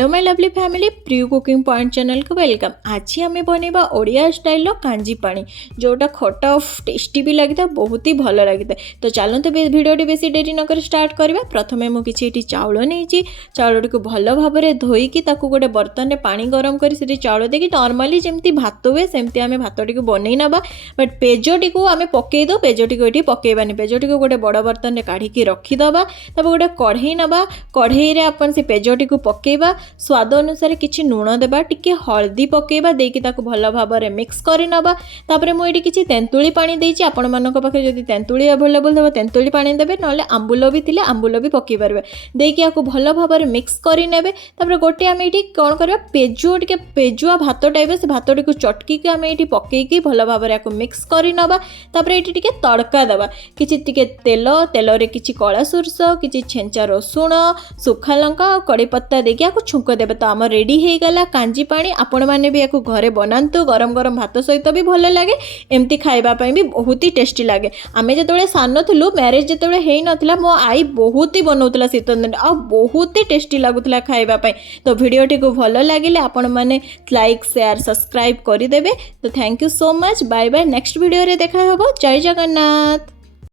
Hello my lovely family Priyu cooking point channel को welcome. आज आम बनवा ओडिया स्टाइल कांजी पानी जोटा खटा टेस्टी भी लगी था, बहुत ही भल लगी था। तो चलते भिडियो बेसी डेरी नक स्टार्ट करवा। प्रथम मुझे चाउल नहीं, चाउल को भल भाव में धोईकी गोटे बर्तन में पानी गरम कर चाउल देकी नॉर्मली जमी भात हुए सेमती आम भाटी को बनई नवा। बट पेजटी को आम पकईद, पेजटी को ये पकईबानी, पेजटी को गोटे बड़ बर्तन में काढ़ी रखीदे। तब गोटे कढ़ई नवा, कढ़ई में अपन से पेजटी को पकईबा, स्वाद अनुसार किसी लुण देबा, टिके हल्दी पकेबा, देकी ताको भल भाव में मिक्स कर नबा। तापरे मु एठी किछि तेंतुली पानी देछि, आपण मानक पाखे जदि तेंतुली अवेलेबल देबो तेंतुली पानी देबे, नले आंबुल भी थिले आंबुल भी पकई परबे। देकी याको भल भाव में मिक्स करि नेबे। तापरे गोटे आमे एठी कोन करबा, पेजुआ टिके पेजुआ भात टाइप से भातटी को चटकी के आमे एठी पकेकी भल भाव में याको मिक्स करि नबा। तापरे एठी टिके तड़का देबा, किछि टिके तेल, तेल रे किछि कळा सोरस, किछि छेंचा रसुण, सुखा लंका, कड़ी पत्ता देकी याको छुंक देबे। तो आम रेडी हो गला कांजी पानी। आपण मैंने भी या घरे बनातु, गरम गरम भात सहित भी भल लगे, एमती खाइबापी भी बहुत ही टेस्टी लगे। आम जो सान थिलु, मैरेज जो है नाला, मो आई बहुत ही बनाऊला शीत दिन, आ बहुत ही टेस्टी लगुला खाइबापी। तो भिडियोटी को भल लगे आपण मैंने लाइक शेयर सब्सक्राइब करदे। तो thank you so much, bye bye. Next video रे देखा हबो। जय जगन्नाथ।